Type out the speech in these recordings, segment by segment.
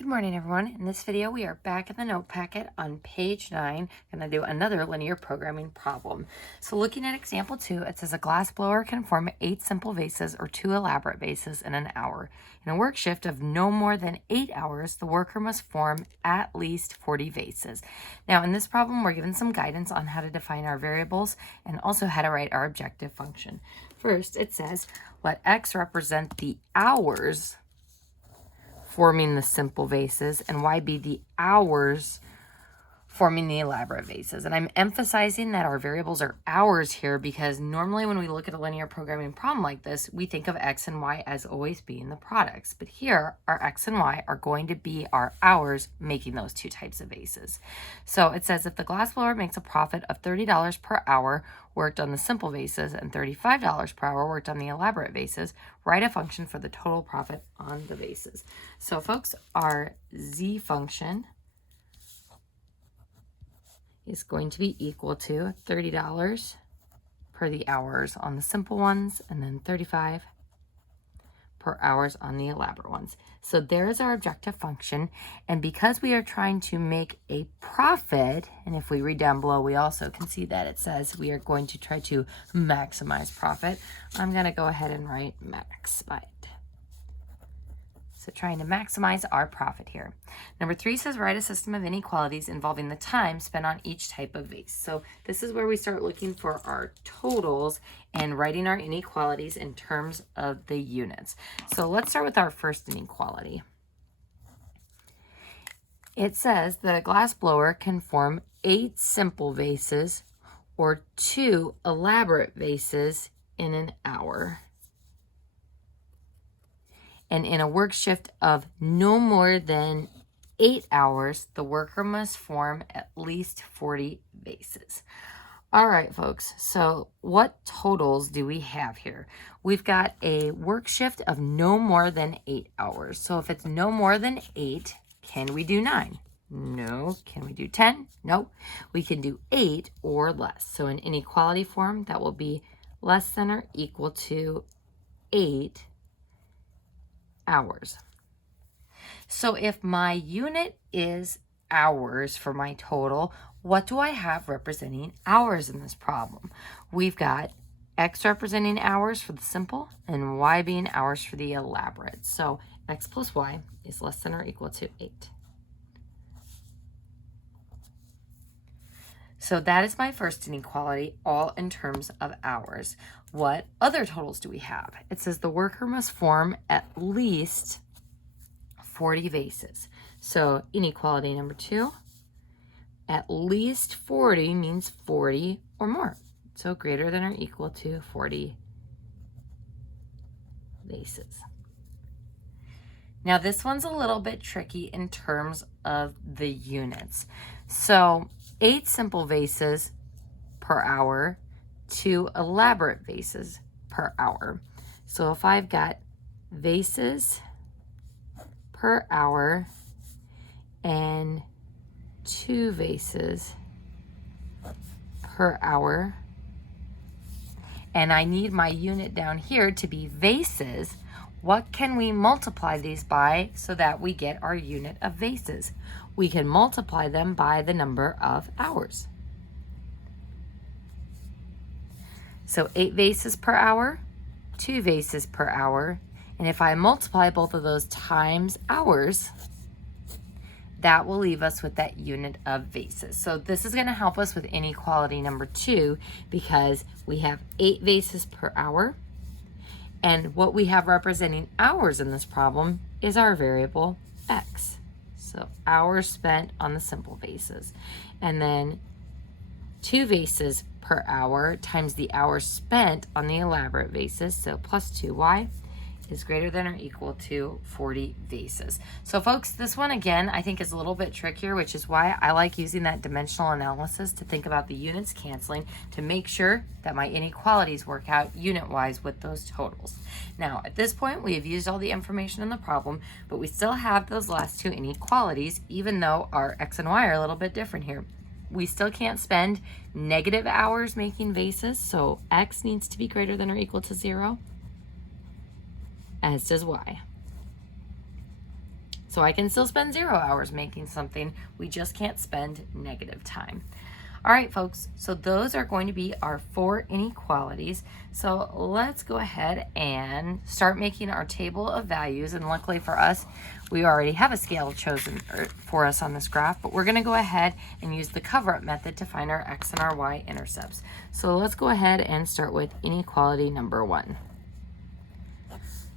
Good morning, everyone. In this video, we are back in the note packet on page 9. I'm going to do another linear programming problem. So looking at example 2, it says a glass blower can form 8 simple vases or 2 elaborate vases in an hour. In a work shift of no more than 8 hours, the worker must form at least 40 vases. Now, in this problem, we're given some guidance on how to define our variables and also how to write our objective function. First, it says, let x represent the hours forming the simple vases, and y be the hours forming the elaborate vases. And I'm emphasizing that our variables are hours here because normally when we look at a linear programming problem like this, we think of x and y as always being the products. But here, our x and y are going to be our hours making those two types of vases. So it says if the glass blower makes a profit of $30 per hour worked on the simple vases and $35 per hour worked on the elaborate vases, write a function for the total profit on the vases. So folks, our z function is going to be equal to $30 per the hours on the simple ones and then $35 per hours on the elaborate ones. So there is our objective function, and because we are trying to make a profit, and if we read down below we also can see that it says we are going to try to maximize profit, I'm going to go ahead and write max by it. So trying to maximize our profit here. Number 3 says write a system of inequalities involving the time spent on each type of vase. So this is where we start looking for our totals and writing our inequalities in terms of the units. So let's start with our first inequality. It says that a glass blower can form 8 simple vases or 2 elaborate vases in an hour. And in a work shift of no more than 8 hours, the worker must form at least 40 vases. All right, folks, so what totals do we have here? We've got a work shift of no more than 8 hours. So if it's no more than 8, can we do 9? No. Can we do 10? No. We can do 8 or less. So in inequality form, that will be less than or equal to 8 hours. So if my unit is hours for my total, what do I have representing hours in this problem? We've got x representing hours for the simple and y being hours for the elaborate. So x plus y is less than or equal to 8. So that is my first inequality, all in terms of hours. What other totals do we have? It says the worker must form at least 40 vases. So inequality number 2, at least 40 means 40 or more. So greater than or equal to 40 vases. Now this one's a little bit tricky in terms of the units. So 8 simple vases per hour, 2 elaborate vases per hour. So if I've got vases per hour and 2 vases per hour, and I need my unit down here to be vases, what can we multiply these by so that we get our unit of vases? We can multiply them by the number of hours. So 8 vases per hour, 2 vases per hour, and if I multiply both of those times hours, that will leave us with that unit of vases. So this is going to help us with inequality number 2 because we have 8 vases per hour, and what we have representing hours in this problem is our variable x. So hours spent on the simple vases. And then 2 vases per hour times the hours spent on the elaborate vases, so plus 2y, is greater than or equal to 40 vases. So folks, this one again I think is a little bit trickier, which is why I like using that dimensional analysis to think about the units canceling to make sure that my inequalities work out unit-wise with those totals. Now at this point we have used all the information in the problem, but we still have those last 2 inequalities even though our x and y are a little bit different here. We still can't spend negative hours making vases, so x needs to be greater than or equal to 0, as does y. So I can still spend 0 hours making something. We just can't spend negative time. All right, folks, so those are going to be our 4 inequalities. So let's go ahead and start making our table of values. And luckily for us, we already have a scale chosen for us on this graph, but we're gonna go ahead and use the cover-up method to find our x and our y intercepts. So let's go ahead and start with inequality number 1.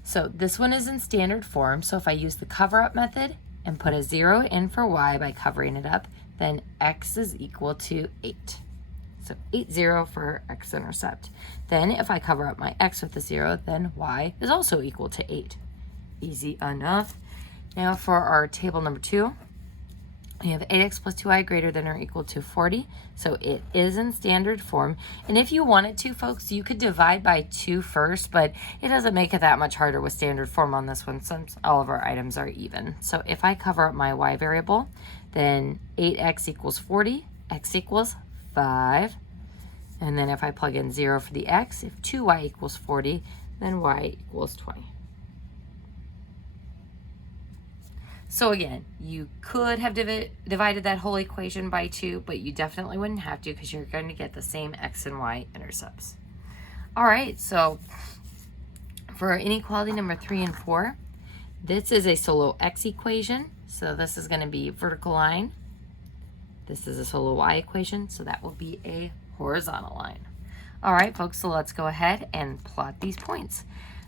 So this one is in standard form. So if I use the cover-up method and put a 0 in for y by covering it up, then x is equal to 8. So 8, 0 for x-intercept. Then if I cover up my x with a 0, then y is also equal to 8. Easy enough. Now for our table number 2, we have 8x plus 2y greater than or equal to 40. So it is in standard form. And if you wanted to, folks, you could divide by 2 first, but it doesn't make it that much harder with standard form on this one since all of our items are even. So if I cover up my y variable, then 8x equals 40, x equals 5. And then if I plug in 0 for the x, if 2y equals 40, then y equals 20. So again, you could have divided that whole equation by 2, but you definitely wouldn't have to because you're going to get the same x and y intercepts. All right, so for inequality number 3 and 4, this is a solo x equation. So this is going to be vertical line. This is a solo y equation, so that will be a horizontal line. All right, folks, so let's go ahead and plot these points.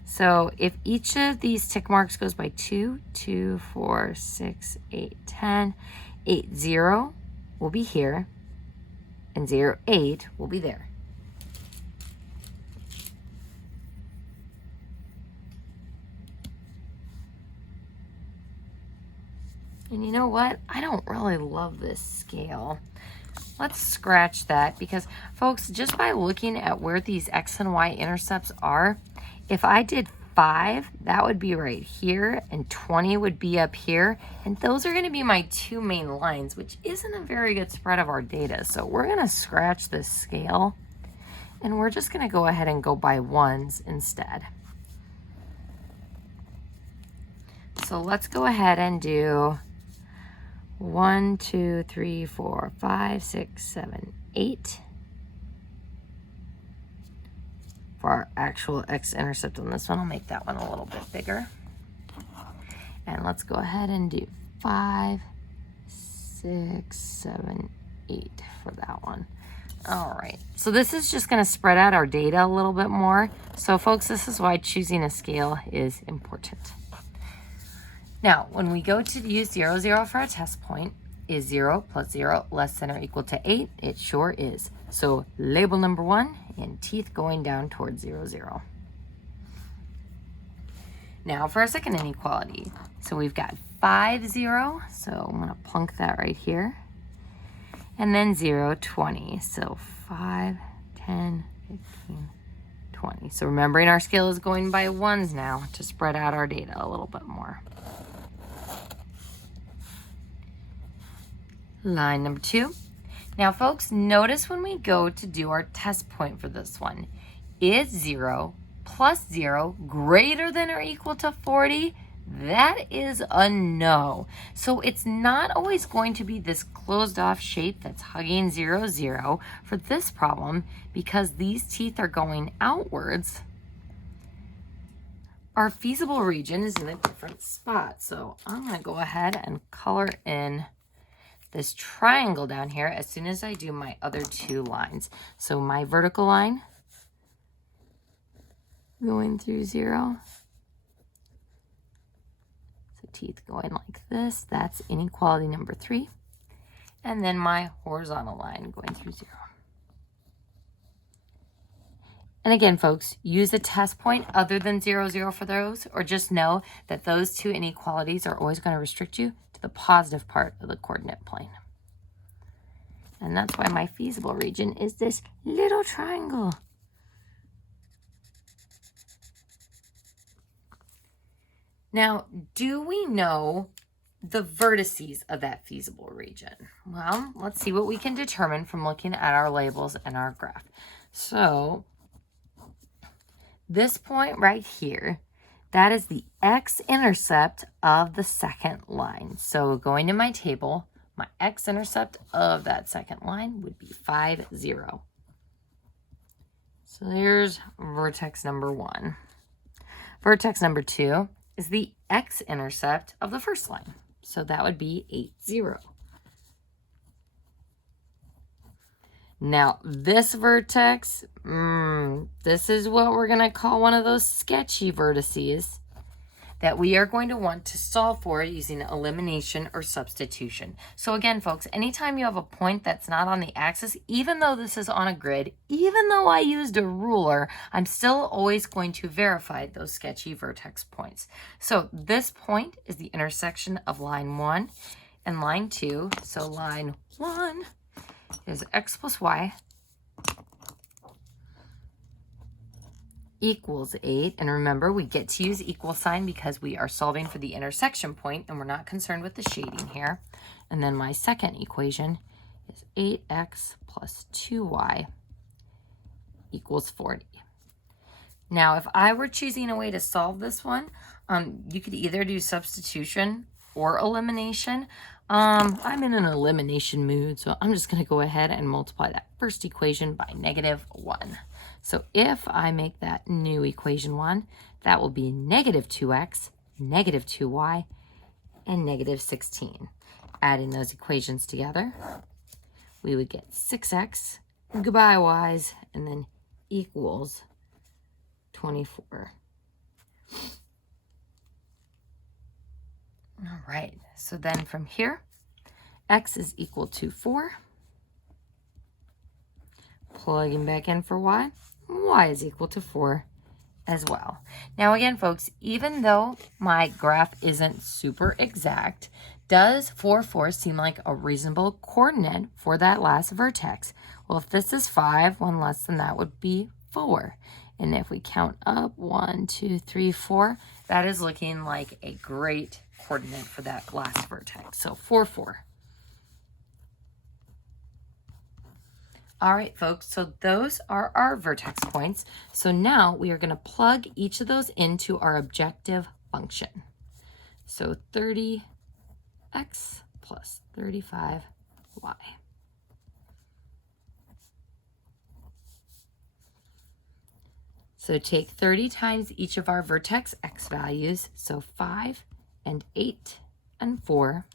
So if each of these tick marks goes by 2, 2, 4, 6, 8, 10, 8, 0 will be here, and 0, 8 will be there. And you know what? I don't really love this scale. Let's scratch that because, folks, just by looking at where these x and y intercepts are, if I did 5, that would be right here, and 20 would be up here. And those are going to be my 2 main lines, which isn't a very good spread of our data. So we're going to scratch this scale, and we're just going to go ahead and go by 1s instead. So let's go ahead and do 1, 2, 3, 4, 5, 6, 7, 8 for our actual x-intercept on this one. I'll make that one a little bit bigger. And let's go ahead and do 5, 6, 7, 8 for that one. All right, so this is just going to spread out our data a little bit more. So folks, this is why choosing a scale is important. Now, when we go to use 0, 0 for a test point, is 0 plus 0 less than or equal to 8? It sure is. So label number 1 and teeth going down towards 0, 0. Now for our second inequality. So we've got 5, 0. So I'm going to plunk that right here. And then 0, 20. So 5, 10, 15, 20. So remembering our scale is going by 1s now to spread out our data a little bit more. Line number 2. Now, folks, notice when we go to do our test point for this one, is 0 plus 0 greater than or equal to 40? That is a no. So it's not always going to be this closed off shape that's hugging 0, 0 for this problem because these teeth are going outwards. Our feasible region is in a different spot. So I'm going to go ahead and color in this triangle down here as soon as I do my other 2 lines. So my vertical line going through 0. So teeth going like this. That's inequality number 3. And then my horizontal line going through 0. And again, folks, use a test point other than 0, 0 for those, or just know that those 2 inequalities are always going to restrict you to the positive part of the coordinate plane. And that's why my feasible region is this little triangle. Now, do we know the vertices of that feasible region? Well, let's see what we can determine from looking at our labels and our graph. So this point right here, That is the x-intercept of the second line. So going to my table, my x-intercept of that second line would be 5, 0. So there's vertex number 1. Vertex number 2 is the x-intercept of the first line. So that would be 8, 0. Now, this vertex, this is what we're going to call one of those sketchy vertices that we are going to want to solve for using elimination or substitution. So again, folks, anytime you have a point that's not on the axis, even though this is on a grid, even though I used a ruler, I'm still always going to verify those sketchy vertex points. So this point is the intersection of line 1 and line 2. So line 1 is x plus y equals 8. And remember, we get to use equal sign because we are solving for the intersection point and we're not concerned with the shading here. And then my second equation is 8x plus 2y equals 40. Now, if I were choosing a way to solve this one, you could either do substitution or elimination. I'm in an elimination mood, so I'm just going to go ahead and multiply that first equation by -1. So if I make that new equation 1, that will be -2x, -2y, and -16. Adding those equations together, we would get 6x, goodbye y's, and then equals 24. All right, so then from here, x is equal to 4. Plugging back in for y, y is equal to 4 as well. Now again, folks, even though my graph isn't super exact, does 4, 4 seem like a reasonable coordinate for that last vertex? Well, if this is 5, one less than that would be 4. And if we count up 1, 2, 3, 4, that is looking like a great coordinate for that last vertex. So 4, 4. All right, folks, so those are our vertex points. So now we are going to plug each of those into our objective function. So 30x plus 35y. So take 30 times each of our vertex x values, so 5 and 8 and 4,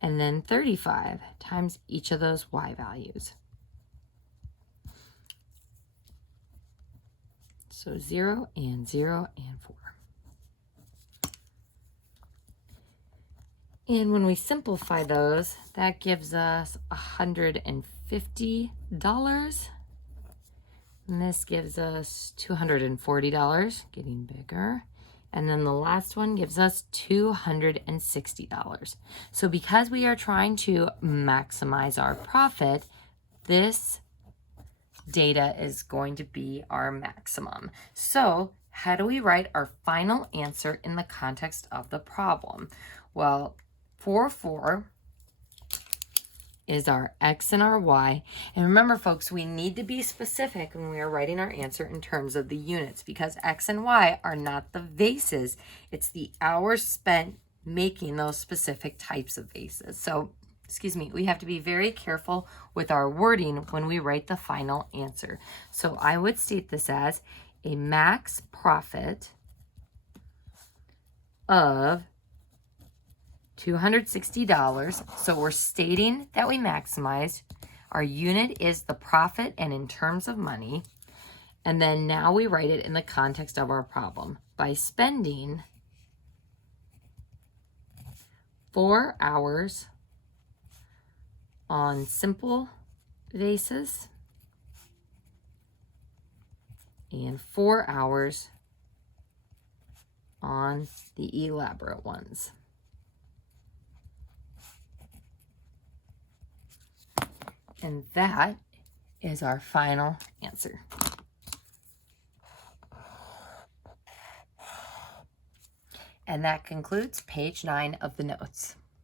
and then 35 times each of those y values. So 0 and 0 and 4. And when we simplify those, that gives us $150. And this gives us $240, getting bigger. And then the last one gives us $260. So because we are trying to maximize our profit, this data is going to be our maximum. So how do we write our final answer in the context of the problem? Well, 4, 4 is our x and our y. And remember, folks, we need to be specific when we are writing our answer in terms of the units, because x and y are not the vases. It's the hours spent making those specific types of vases. So, we have to be very careful with our wording when we write the final answer. So I would state this as a max profit of $260. So we're stating that we maximized. Our unit is the profit and in terms of money. And then now we write it in the context of our problem by spending 4 hours on simple vases and 4 hours on the elaborate ones. And that is our final answer. And that concludes page 9 of the notes.